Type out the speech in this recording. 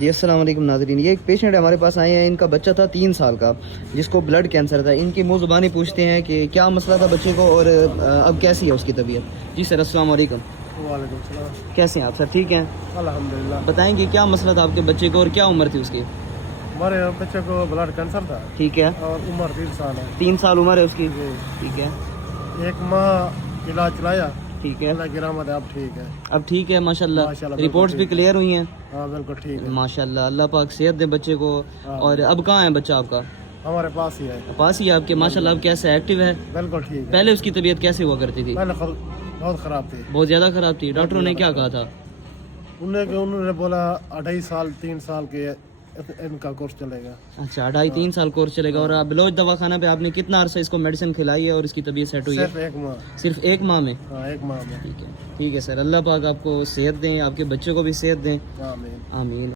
जी अस्सलाम वालेकुम नाज़रीन, ये एक पेशेंट हमारे पास आए हैं। इनका बच्चा था 3 साल का जिसको ब्लड कैंसर था। इनकी मुँह ज़ुबानी पूछते हैं कि क्या मसला था बच्चे को और अब कैसी है उसकी तबीयत। जी सर अस्सलाम वालेकुम। वालेकुम सलाम। कैसे हैं आप सर? ठीक हैं? अल्हम्दुलिल्लाह। बताएंगे क्या मसला था आपके बच्चे को और क्या उम्र थी उसकी? हमारे बच्चे को ब्लड कैंसर था ठीक है। और उम्र 3 साल है। 3 साल उम्र है उसकी। जी। ठीक है। 1 माह इलाज चलाया, ठीक है। अल्लाह की रहमत है, अब ठीक है। अब ठीक है माशाल्लाह। माशाल्लाह, रिपोर्ट्स भी बिल्कुल ठीक क्लियर हुई हैं। हाँ बिल्कुल ठीक है। माशाल्लाह, अल्लाह पाक सेहत दे बच्चे को। हाँ। और अब कहाँ है बच्चा आपका? हमारे पास ही है। पास ही है आपके? माशाल्लाह, अब कैसा एक्टिव है? बिल्कुल ठीक है। पहले उसकी तबीयत कैसे हुआ करती थी? पहले बहुत ख़राब थी। बहुत ज़्यादा ख़राब थी। डॉक्टरों ने क्या कहा था? उन्होंने बोला 2.5 साल 3 साल के इनका कोर्स चलेगा। अच्छा, 2.5-3 साल कोर्स चलेगा। और आप बिलोच दवाखाना पे आपने कितना अरसा इसको मेडिसिन खिलाई है और इसकी तबीयत सेट हुई है? सिर्फ 1 माह। सिर्फ 1 माह में? हाँ 1 माह में। ठीक है। ठीक है सर, अल्लाह पाक आपको सेहत दें, आपके बच्चे को भी सेहत दें। आमीन। आमीन।